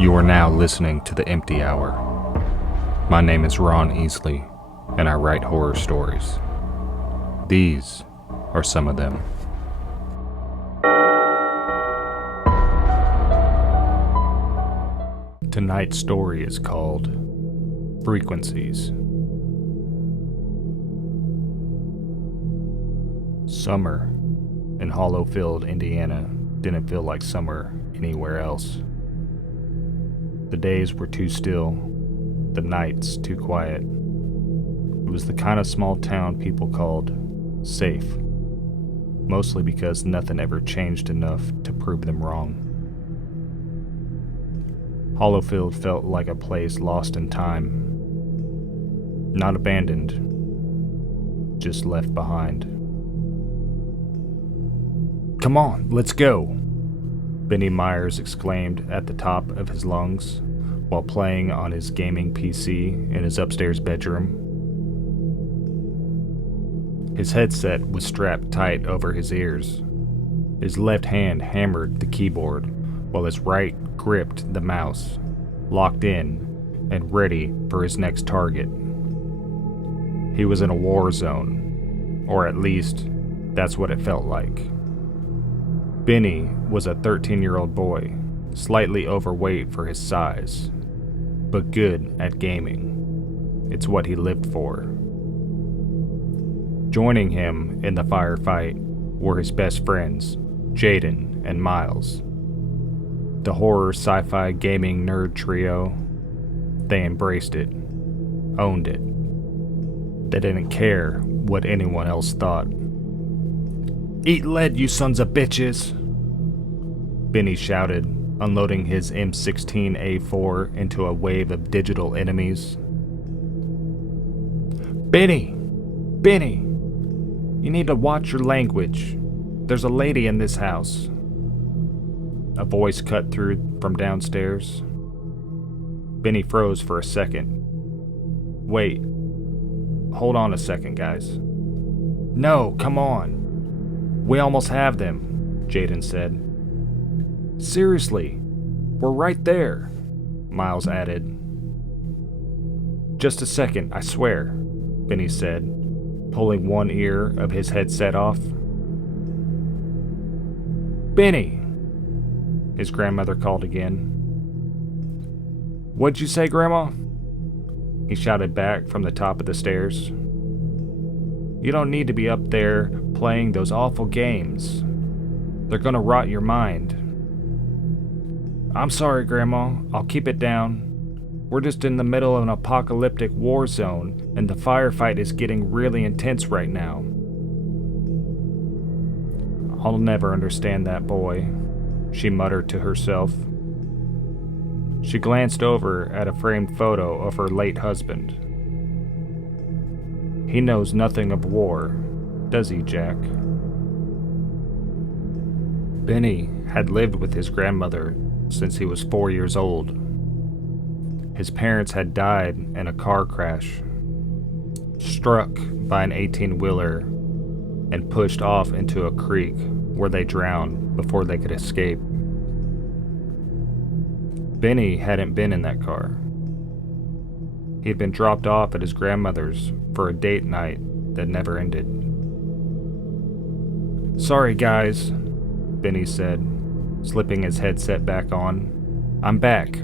You are now listening to The Empty Hour. My name is Ron Easley, and I write horror stories. These are some of them. Tonight's story is called Frequencies. Summer in Hollowfield, Indiana didn't feel like summer anywhere else. The days were too still, the nights too quiet. It was the kind of small town people called safe, mostly because nothing ever changed enough to prove them wrong. Hollowfield felt like a place lost in time, not abandoned, just left behind. "Come on, let's go," Benny Myers exclaimed at the top of his lungs while playing on his gaming PC in his upstairs bedroom. His headset was strapped tight over his ears. His left hand hammered the keyboard while his right gripped the mouse, locked in and ready for his next target. He was in a war zone, or at least that's what it felt like. Benny was a 13-year-old boy, slightly overweight for his size, but good at gaming. It's what he lived for. Joining him in the firefight were his best friends, Jaden and Miles. The horror sci-fi gaming nerd trio. They embraced it, owned it. They didn't care what anyone else thought. "Eat lead, you sons of bitches!" Benny shouted, unloading his M16A4 into a wave of digital enemies. Benny! Benny! You need to watch your language. There's a lady in this house." A voice cut through from downstairs. Benny froze for a second. "Wait. Hold on a second, guys." "No, come on. We almost have them," Jaden said. "Seriously, we're right there," Miles added. "Just a second, I swear," Benny said, pulling one ear of his headset off. "Benny!" his grandmother called again. "What'd you say, Grandma?" he shouted back from the top of the stairs. "You don't need to be up there playing those awful games. They're gonna rot your mind." "I'm sorry, Grandma. I'll keep it down. We're just in the middle of an apocalyptic war zone, and the firefight is getting really intense right now." "I'll never understand that boy," she muttered to herself. She glanced over at a framed photo of her late husband. "He knows nothing of war, does he, Jack?" Benny had lived with his grandmother since he was 4 years old. His parents had died in a car crash, struck by an 18-wheeler, and pushed off into a creek where they drowned before they could escape. Benny hadn't been in that car. He had been dropped off at his grandmother's for a date night that never ended. "Sorry, guys," Benny said, slipping his headset back on. "I'm back."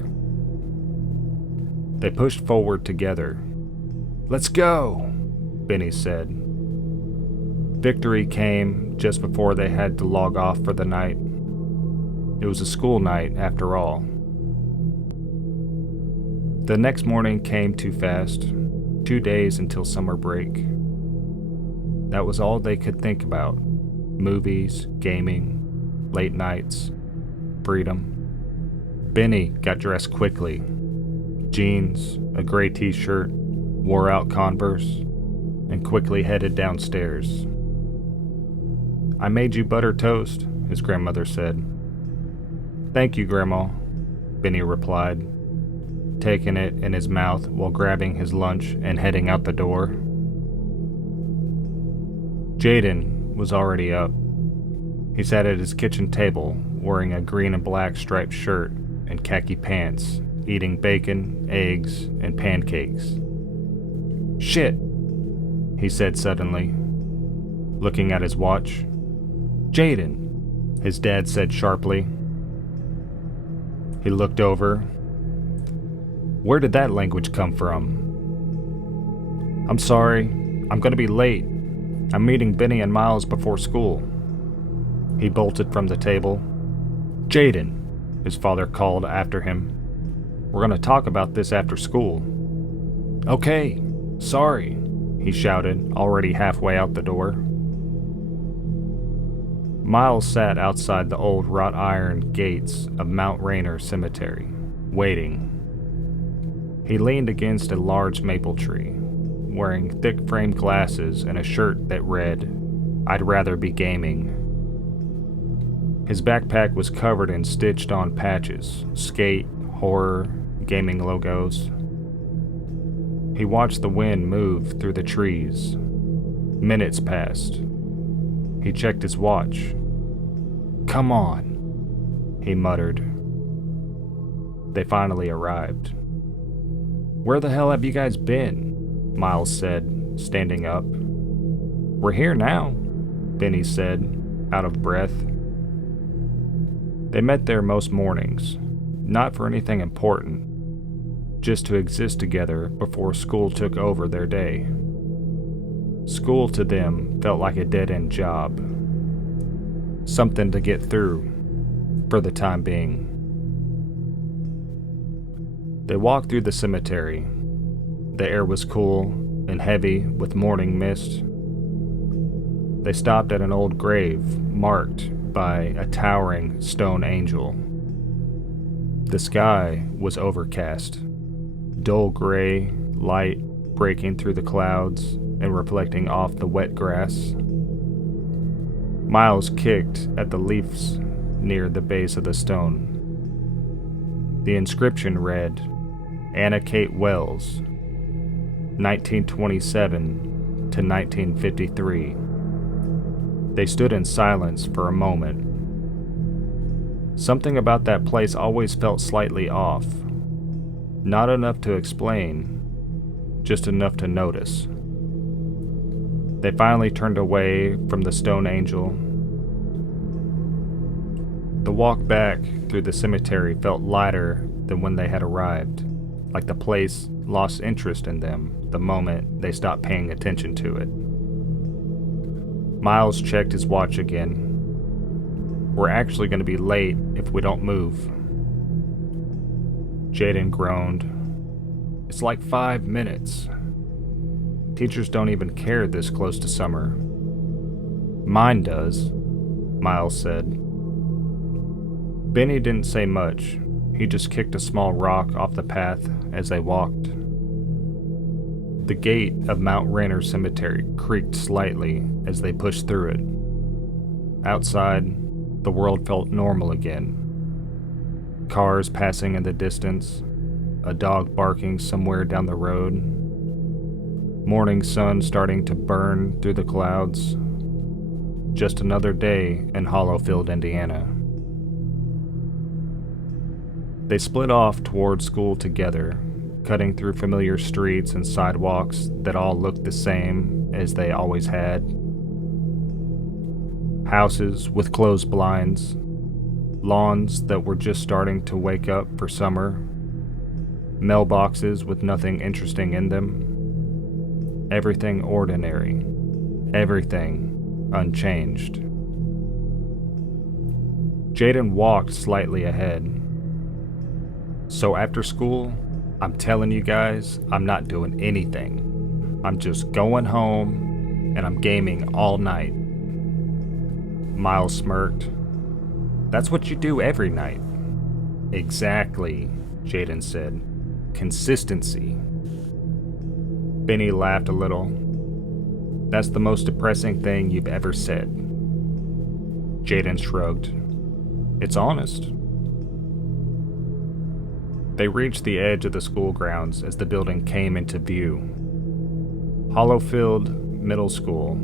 They pushed forward together. "Let's go," Benny said. Victory came just before they had to log off for the night. It was a school night, after all. The next morning came too fast. 2 days until summer break. That was all they could think about. Movies, gaming, late nights, freedom. Benny got dressed quickly. Jeans, a gray t-shirt, wore out Converse, and quickly headed downstairs. "I made you butter toast," his grandmother said. "Thank you, Grandma," Benny replied, taking it in his mouth while grabbing his lunch and heading out the door. Jaden was already up. He sat at his kitchen table, wearing a green and black striped shirt and khaki pants, eating bacon, eggs, and pancakes. "Shit," he said suddenly, looking at his watch. "Jaden," his dad said sharply. He looked over. Where did that language come from? "I'm sorry, I'm gonna be late. I'm meeting Benny and Miles before school." He bolted from the table. "Jaden," his father called after him. "We're gonna talk about this after school." "Okay, sorry," he shouted, already halfway out the door. Miles sat outside the old wrought iron gates of Mount Rainier Cemetery, waiting. He leaned against a large maple tree, wearing thick framed glasses and a shirt that read, "I'd rather be gaming." His backpack was covered in stitched on patches, skate, horror, gaming logos. He watched the wind move through the trees. Minutes passed. He checked his watch. "Come on," he muttered. They finally arrived. "Where the hell have you guys been?" Miles said, standing up. "We're here now," Benny said, out of breath. They met there most mornings, not for anything important, just to exist together before school took over their day. School to them felt like a dead-end job. Something to get through, for the time being. They walked through the cemetery. The air was cool and heavy with morning mist. They stopped at an old grave marked by a towering stone angel. The sky was overcast, dull gray light breaking through the clouds and reflecting off the wet grass. Miles kicked at the leaves near the base of the stone. The inscription read, "Anna Kate Wells, 1927 to 1953. They stood in silence for a moment. Something about that place always felt slightly off. Not enough to explain, just enough to notice. They finally turned away from the stone angel. The walk back through the cemetery felt lighter than when they had arrived, like the place lost interest in them the moment they stopped paying attention to it. Miles checked his watch again. "We're actually going to be late if we don't move." Jaden groaned. "It's like 5 minutes. Teachers don't even care this close to summer." "Mine does," Miles said. Benny didn't say much. He just kicked a small rock off the path as they walked. The gate of Mount Rainier Cemetery creaked slightly as they pushed through it. Outside, the world felt normal again. Cars passing in the distance, a dog barking somewhere down the road, morning sun starting to burn through the clouds. Just another day in Hollowfield, Indiana. They split off toward school together, cutting through familiar streets and sidewalks that all looked the same as they always had. Houses with closed blinds, lawns that were just starting to wake up for summer, mailboxes with nothing interesting in them. Everything ordinary, everything unchanged. Jaden walked slightly ahead. "So after school, I'm telling you guys, I'm not doing anything. I'm just going home, and I'm gaming all night." Miles smirked. "That's what you do every night." "Exactly," Jaden said. "Consistency." Benny laughed a little. "That's the most depressing thing you've ever said." Jaden shrugged. "It's honest." They reached the edge of the school grounds as the building came into view. Hollowfield Middle School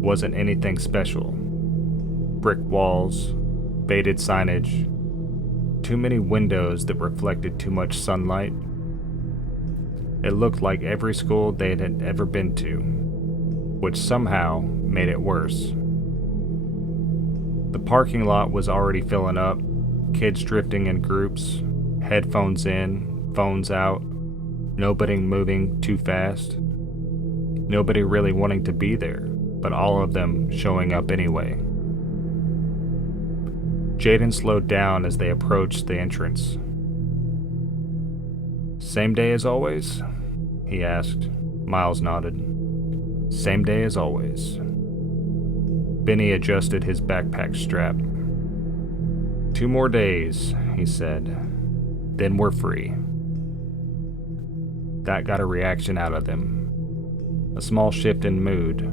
wasn't anything special. Brick walls, faded signage, Too many windows that reflected too much sunlight. It looked like every school they had ever been to, which somehow made it worse. The parking lot was already filling up, kids drifting in groups, headphones in, phones out, nobody moving too fast, nobody really wanting to be there, but all of them showing up anyway. Jaden slowed down as they approached the entrance. "Same day as always?" he asked. Miles nodded. "Same day as always." Benny adjusted his backpack strap. "2 more days," he said. "Then we're free." That got a reaction out of them. A small shift in mood.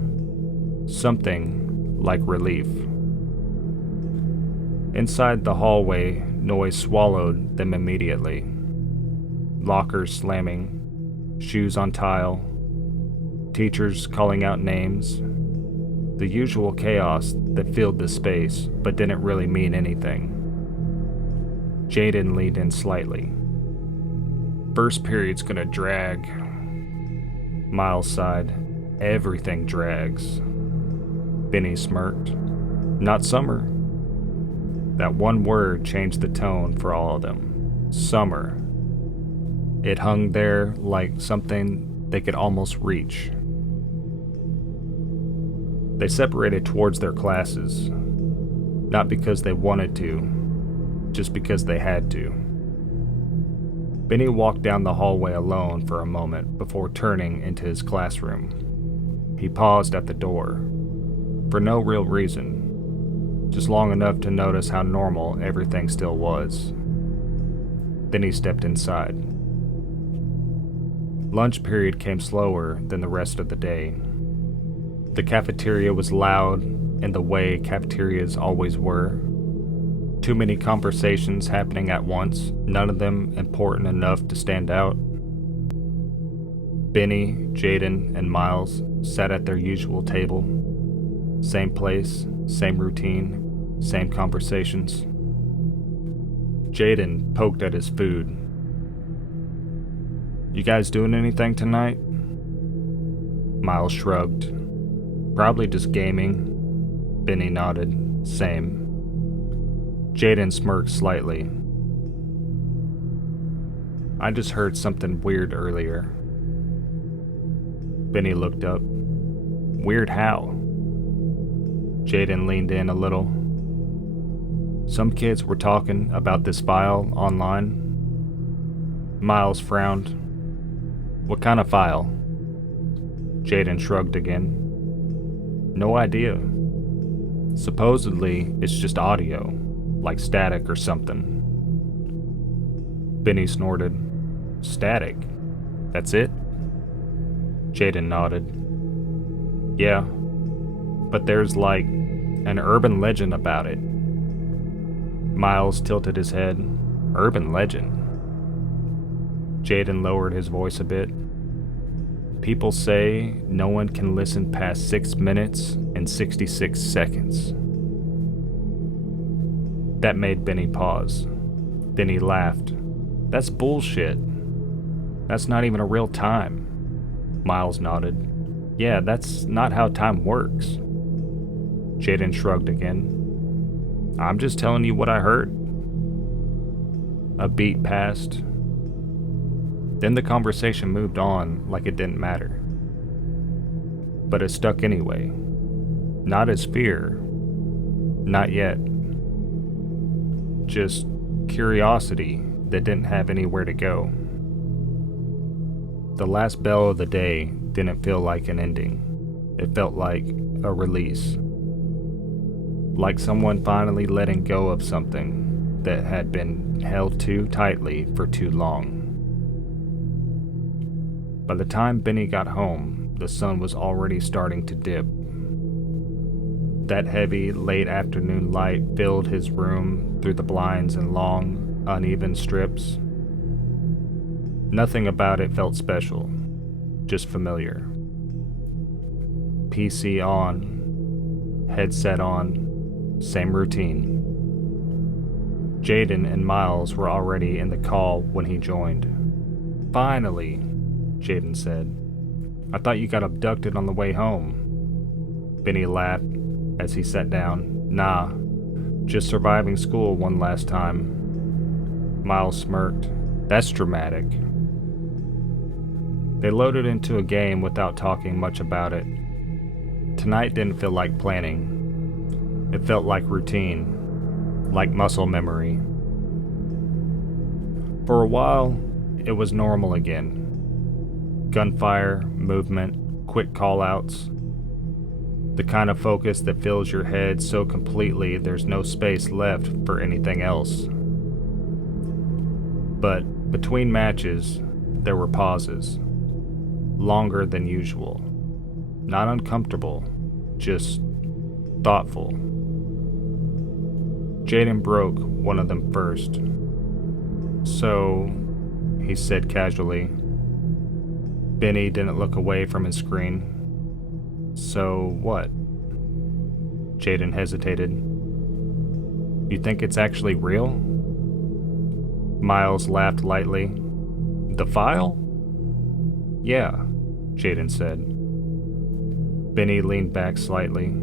Something like relief. Inside the hallway, noise swallowed them immediately. Lockers slamming, shoes on tile, teachers calling out names. The usual chaos that filled the space but didn't really mean anything. Jaden leaned in slightly. "First period's gonna drag." Miles sighed. "Everything drags." Benny smirked. "Not summer." That one word changed the tone for all of them. Summer. It hung there like something they could almost reach. They separated towards their classes, not because they wanted to, just because they had to. Benny walked down the hallway alone for a moment before turning into his classroom. He paused at the door, for no real reason, just long enough to notice how normal everything still was. Then he stepped inside. Lunch period came slower than the rest of the day. The cafeteria was loud in the way cafeterias always were. Too many conversations happening at once, none of them important enough to stand out. Benny, Jaden, and Miles sat at their usual table. Same place, same routine, same conversations. Jaden poked at his food. "You guys doing anything tonight?" Miles shrugged. "Probably just gaming." Benny nodded. "Same." Jaden smirked slightly. "I just heard something weird earlier." Benny looked up. "Weird how?" Jaden leaned in a little. "Some kids were talking about this file online." Miles frowned. "What kind of file?" Jaden shrugged again. "No idea. Supposedly, it's just audio, like static or something." Benny snorted. "Static? That's it?" Jaden nodded. "Yeah, but there's like an urban legend about it." Miles tilted his head. "Urban legend?" Jaden lowered his voice a bit. "People say no one can listen past 6 minutes and 66 seconds. That made Benny pause. Then he laughed. "That's bullshit. That's not even a real time." Miles nodded. "Yeah, that's not how time works." Jaden shrugged again. "I'm just telling you what I heard." A beat passed. Then the conversation moved on like it didn't matter. But it stuck anyway. Not as fear. Not yet. Just curiosity that didn't have anywhere to go. The last bell of the day didn't feel like an ending. It felt like a release. Like someone finally letting go of something that had been held too tightly for too long. By the time Benny got home, the sun was already starting to dip. That heavy, late afternoon light filled his room through the blinds in long, uneven strips. Nothing about it felt special, just familiar. PC on, headset on, same routine. Jaden and Miles were already in the call when he joined. "Finally," Jaden said. "I thought you got abducted on the way home." Benny laughed as he sat down. "Nah, just surviving school one last time." Miles smirked. "That's dramatic." They loaded into a game without talking much about it. Tonight didn't feel like planning. It felt like routine, like muscle memory. For a while, it was normal again. Gunfire, movement, quick call-outs. The kind of focus that fills your head so completely there's no space left for anything else. But between matches, there were pauses. Longer than usual. Not uncomfortable, just thoughtful. Jaden broke one of them first. "So," he said casually. Benny didn't look away from his screen. "So what?" Jaden hesitated. "You think it's actually real?" Miles laughed lightly. "The file?" "Yeah," Jaden said. Benny leaned back slightly.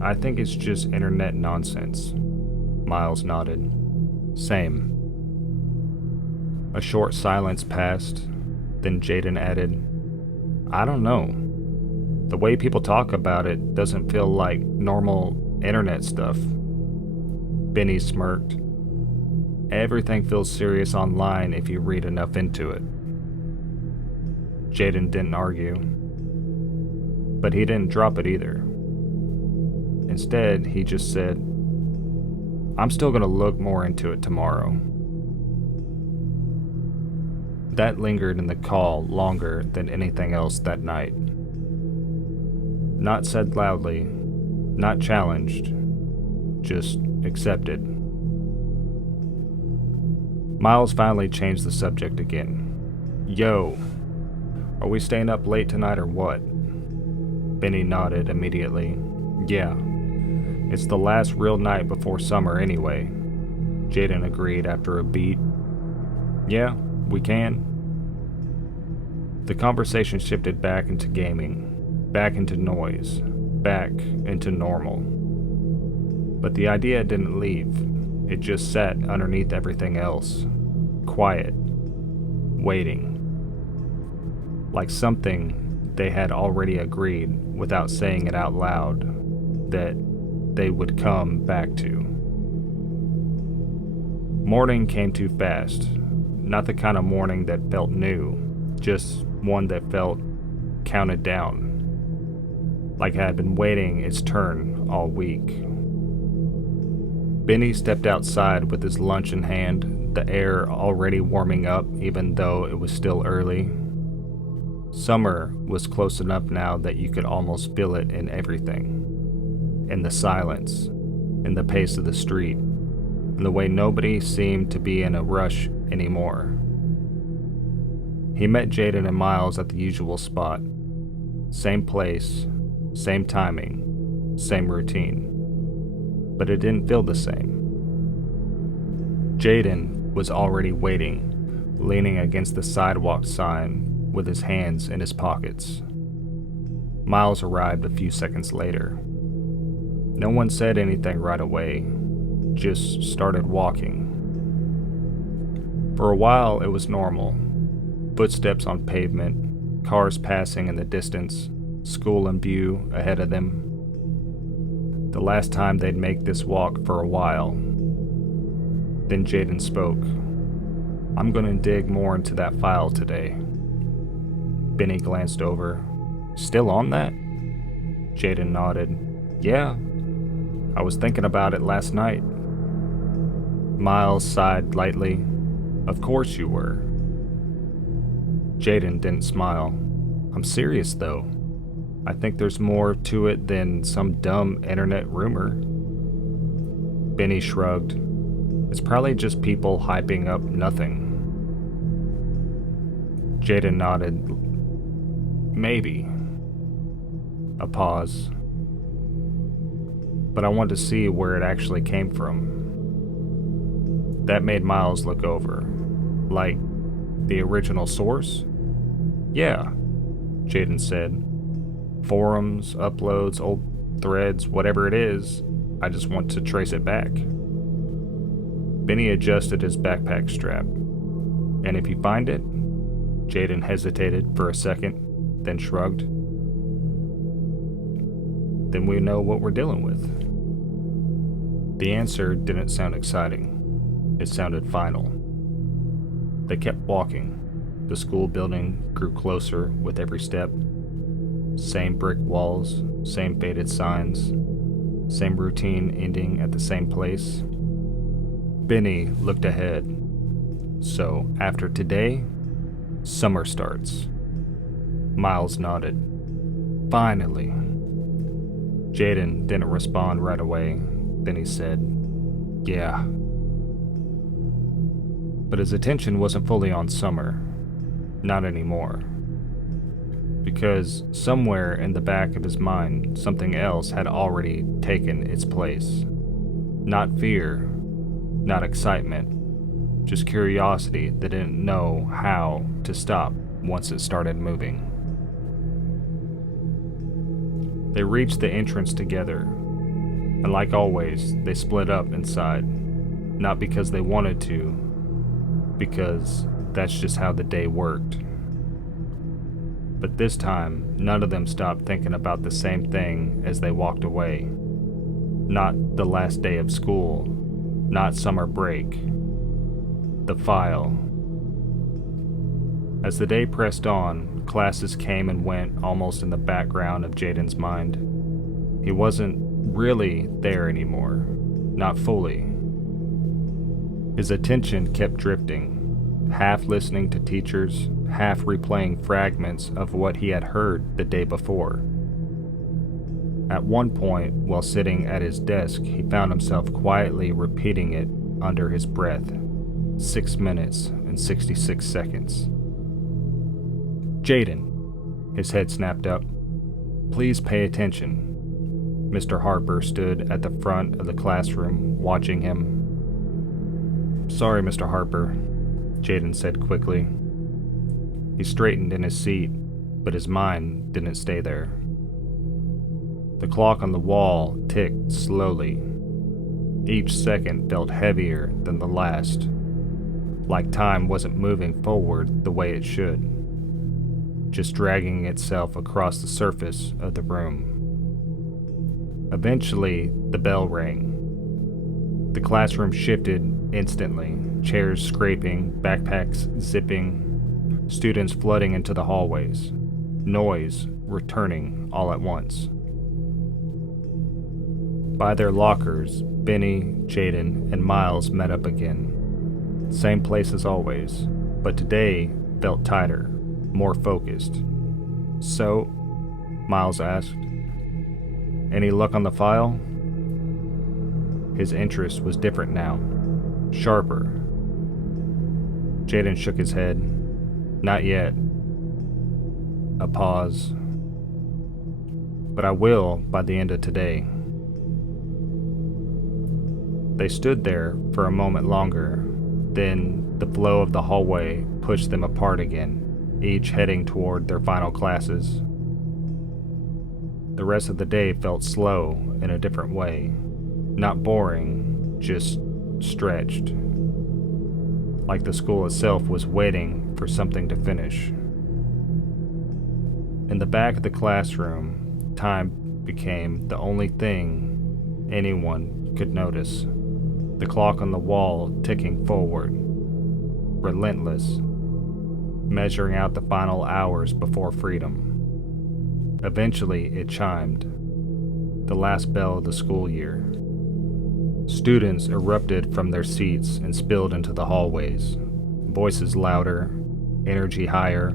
"I think it's just internet nonsense." Miles nodded. "Same." A short silence passed, then Jaden added, "I don't know. The way people talk about it doesn't feel like normal internet stuff." Benny smirked. "Everything feels serious online if you read enough into it." Jaden didn't argue. But he didn't drop it either. Instead, he just said, "I'm still going to look more into it tomorrow." That lingered in the call longer than anything else that night. Not said loudly, not challenged, just accepted. Miles finally changed the subject again. "Yo, are we staying up late tonight or what?" Benny nodded immediately. "Yeah, it's the last real night before summer anyway." Jaden agreed after a beat. "Yeah, we can." The conversation shifted back into gaming, back into noise, back into normal. But the idea didn't leave. It just sat underneath everything else. Quiet. Waiting. Like something they had already agreed, without saying it out loud, that they would come back to. Morning came too fast. Not the kind of morning that felt new, just one that felt counted down. Like it had been waiting its turn all week. Benny stepped outside with his lunch in hand, the air already warming up even though it was still early. Summer was close enough now that you could almost feel it in everything. In the silence, in the pace of the street, in the way nobody seemed to be in a rush anymore. He met Jaden and Miles at the usual spot. Same place, same timing, same routine. But it didn't feel the same. Jaden was already waiting, leaning against the sidewalk sign with his hands in his pockets. Miles arrived a few seconds later. No one said anything right away, just started walking. For a while it was normal. Footsteps on pavement, cars passing in the distance, school in view ahead of them. The last time they'd make this walk for a while. Then Jaden spoke. "I'm gonna dig more into that file today." Benny glanced over. "Still on that?" Jaden nodded. "Yeah, I was thinking about it last night." Miles sighed lightly. "Of course you were." Jaden didn't smile. "I'm serious though. I think there's more to it than some dumb internet rumor." Benny shrugged. "It's probably just people hyping up nothing." Jaden nodded. "Maybe." A pause. "But I want to see where it actually came from." That made Miles look over. Like, the original source? Yeah, Jaden said. Forums, uploads, old threads, whatever it is, I just want to trace it back. Benny adjusted his backpack strap. And if you find it? Jaden hesitated for a second, then shrugged. Then we know what we're dealing with. The answer didn't sound exciting. It sounded final. They kept walking. The school building grew closer with every step. Same brick walls, same faded signs, same routine ending at the same place. Benny looked ahead. So, after today, summer starts. Miles nodded. Finally. Jaden didn't respond right away. Then he said, yeah. But his attention wasn't fully on summer. Not anymore. Because somewhere in the back of his mind, something else had already taken its place. Not fear, not excitement, just curiosity that didn't know how to stop once it started moving. They reached the entrance together, and like always, they split up inside. Not because they wanted to, because that's just how the day worked. But this time, none of them stopped thinking about the same thing as they walked away. Not the last day of school, not summer break. The file. As the day pressed on, classes came and went almost in the background of Jaden's mind. He wasn't really there anymore, not fully. His attention kept drifting, half listening to teachers, half replaying fragments of what he had heard the day before. At one point, while sitting at his desk, he found himself quietly repeating it under his breath. 6 minutes and 66 seconds. Jaden, his head snapped up. Please pay attention. Mr. Harper stood at the front of the classroom, watching him. Sorry, Mr. Harper, Jaden said quickly. He straightened in his seat, but his mind didn't stay there. The clock on the wall ticked slowly. Each second felt heavier than the last, like time wasn't moving forward the way it should, just dragging itself across the surface of the room. Eventually, the bell rang. The classroom shifted instantly, chairs scraping, backpacks zipping, students flooding into the hallways, noise returning all at once. By their lockers, Benny, Jaden, and Miles met up again. Same place as always, but today felt tighter, more focused. So, Miles asked, any luck on the file? His interest was different now, sharper. Jaden shook his head. Not yet. A pause. But I will by the end of today. They stood there for a moment longer, then the flow of the hallway pushed them apart again, each heading toward their final classes. The rest of the day felt slow in a different way. Not boring, just stretched. Like the school itself was waiting for something to finish. In the back of the classroom, time became the only thing anyone could notice. The clock on the wall ticking forward, relentless, measuring out the final hours before freedom. Eventually, it chimed, the last bell of the school year. Students erupted from their seats and spilled into the hallways, voices louder, energy higher.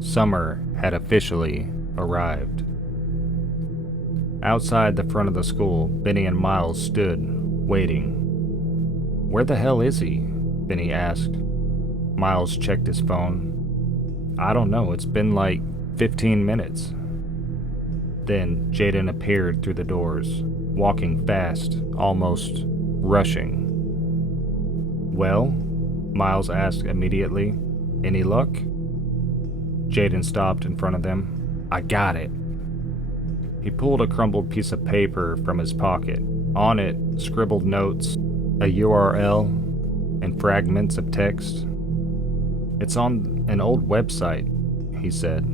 Summer had officially arrived. Outside the front of the school, Benny and Miles stood, waiting. Where the hell is he? Benny asked. Miles checked his phone. I don't know, it's been like 15 minutes. Then Jaden appeared through the doors, walking fast, almost rushing. Well? Miles asked immediately. Any luck? Jaden stopped in front of them. I got it. He pulled a crumpled piece of paper from his pocket. On it, scribbled notes, a URL, and fragments of text. It's on an old website, he said.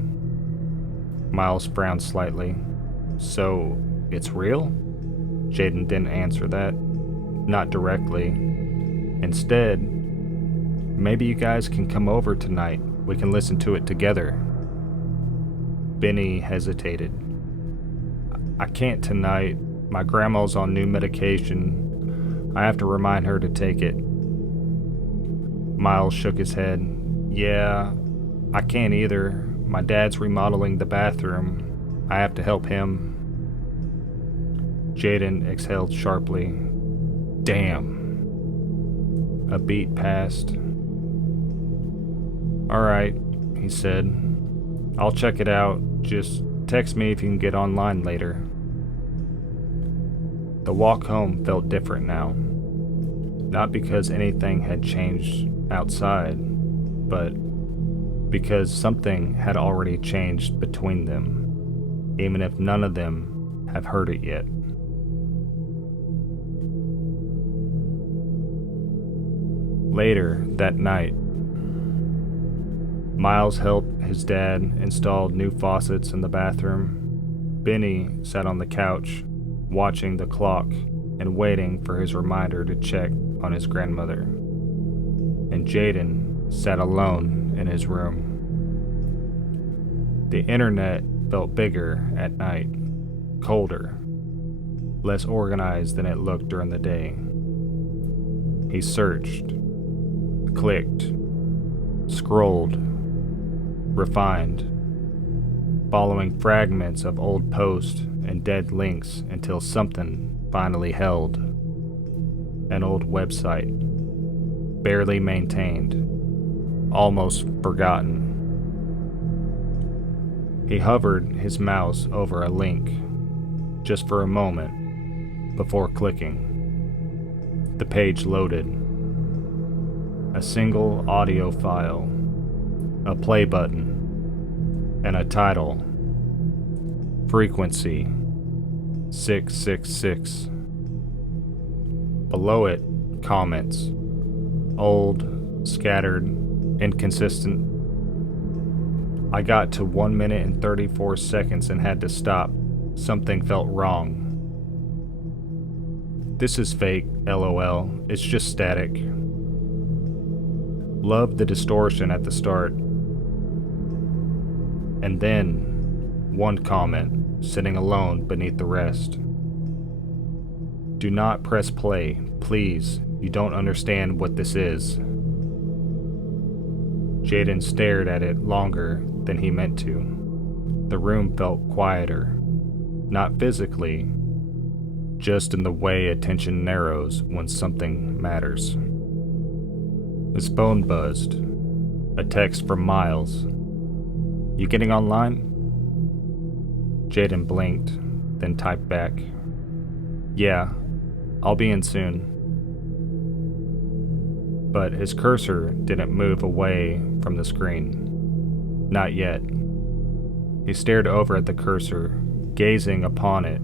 Miles frowned slightly. So, it's real? Jaden didn't answer that. Not directly. Instead, maybe you guys can come over tonight. We can listen to it together. Benny hesitated. I can't tonight. My grandma's on new medication. I have to remind her to take it. Miles shook his head. Yeah, I can't either. My dad's remodeling the bathroom. I have to help him. Jaden exhaled sharply. Damn. A beat passed. Alright, he said. I'll check it out. Just text me if you can get online later. The walk home felt different now. Not because anything had changed outside, but because something had already changed between them, even if none of them have heard it yet. Later that night, Miles helped his dad install new faucets in the bathroom. Benny sat on the couch, watching the clock and waiting for his reminder to check on his grandmother. And Jaden sat alone in his room. The internet felt bigger at night, colder, less organized than it looked during the day. He searched, clicked, scrolled, refined, following fragments of old posts and dead links until something finally held. An old website, barely maintained, almost forgotten. He hovered his mouse over a link, just for a moment, before clicking. The page loaded. A single audio file, a play button, and a title. Frequency 666. Below it, comments. Old, scattered, inconsistent. I got to 1 minute and 34 seconds and had to stop. Something felt wrong. This is fake, LOL. It's just static. Loved the distortion at the start. And then, one comment, sitting alone beneath the rest. Do not press play, please. You don't understand what this is. Jaden stared at it longer than he meant to. The room felt quieter. Not physically, just in the way attention narrows when something matters. His phone buzzed. A text from Miles. You getting online? Jaden blinked, then typed back. Yeah, I'll be in soon. But his cursor didn't move away from the screen. Not yet. He stared over at the cursor, gazing upon it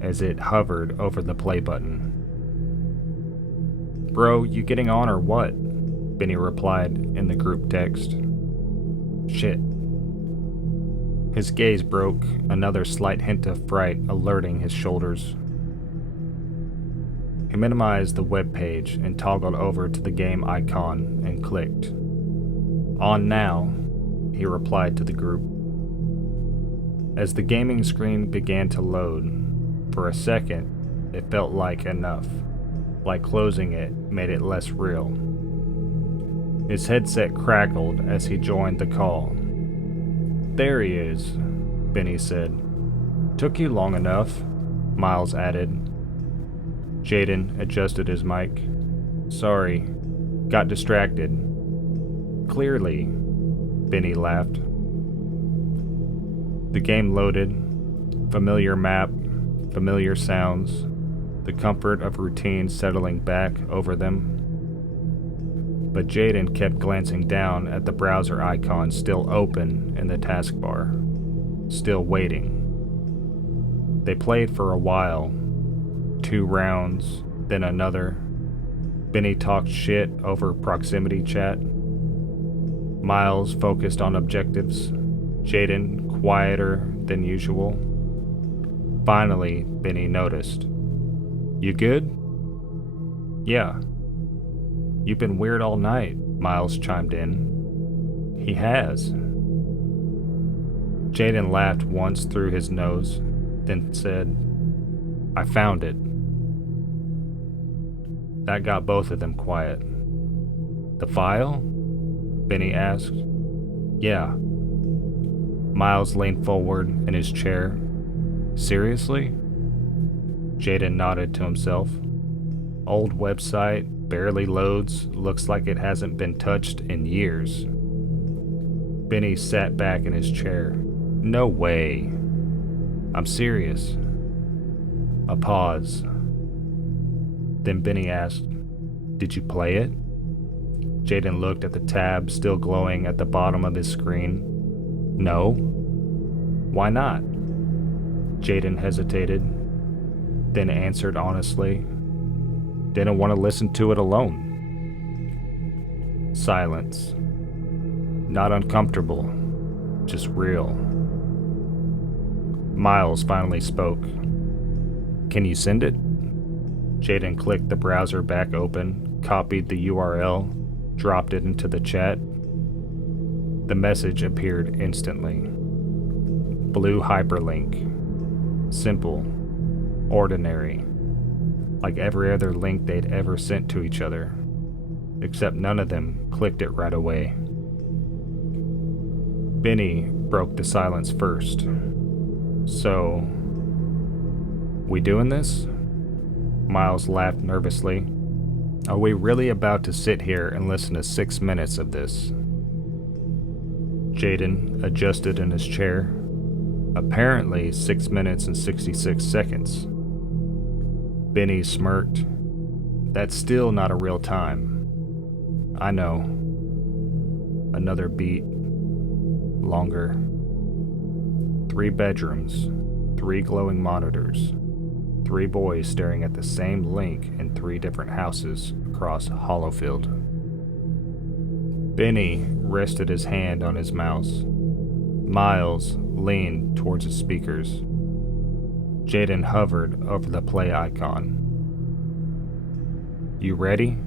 as it hovered over the play button. Bro, you getting on or what? Benny replied in the group text. Shit. His gaze broke, another slight hint of fright alerting his shoulders. He minimized the web page and toggled over to the game icon and clicked. On now, he replied to the group. As the gaming screen began to load, for a second, it felt like enough, like closing it made it less real. His headset crackled as he joined the call. There he is, Benny said. Took you long enough, Miles added. Jaden adjusted his mic. Sorry, got distracted. Clearly, Benny laughed. The game loaded. Familiar map, familiar sounds, the comfort of routine settling back over them. but Jaden kept glancing down at the browser icon still open in the taskbar, still waiting. They played for a while, 2 rounds, then another. Benny talked shit over proximity chat. Miles focused on objectives, Jaden quieter than usual. Finally, Benny noticed. "You good?" "Yeah." "You've been weird all night," Miles chimed in. He has. Jaden laughed once through his nose, then said, "I found it." That got both of them quiet. "The file?" Benny asked. "Yeah." Miles leaned forward in his chair. "Seriously?" Jaden nodded to himself. "Old website, barely loads, looks like it hasn't been touched in years." Benny sat back in his chair. "No way." "I'm serious." A pause. Then Benny asked, "Did you play it?" Jaden looked at the tab still glowing at the bottom of his screen. "No." "Why not?" Jaden hesitated, then answered honestly, "Didn't want to listen to it alone." Silence. Not uncomfortable, just real. Miles finally spoke. "Can you send it?" Jaden clicked the browser back open, copied the URL, dropped it into the chat. The message appeared instantly. Blue hyperlink. Simple. Ordinary. Like every other link they'd ever sent to each other. Except none of them clicked it right away. Benny broke the silence first. "So, we doing this?" Miles laughed nervously. "Are we really about to sit here and listen to 6 minutes of this?" Jaden adjusted in his chair. "Apparently 6 minutes and 66 seconds. Benny smirked. "That's still not a real time." "I know." Another beat. Longer. 3 bedrooms, 3 glowing monitors, 3 boys staring at the same link in 3 different houses across Hollowfield. Benny rested his hand on his mouse. Miles leaned towards the speakers. Jaden hovered over the play icon. "You ready?"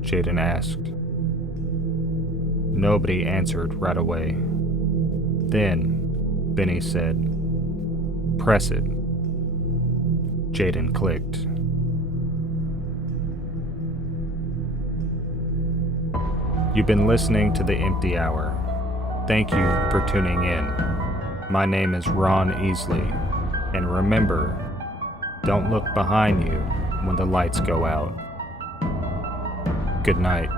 Jaden asked. Nobody answered right away. Then, Benny said, "Press it." Jaden clicked. You've been listening to The Empty Hour. Thank you for tuning in. My name is Ron Easley, and remember, don't look behind you when the lights go out. Good night.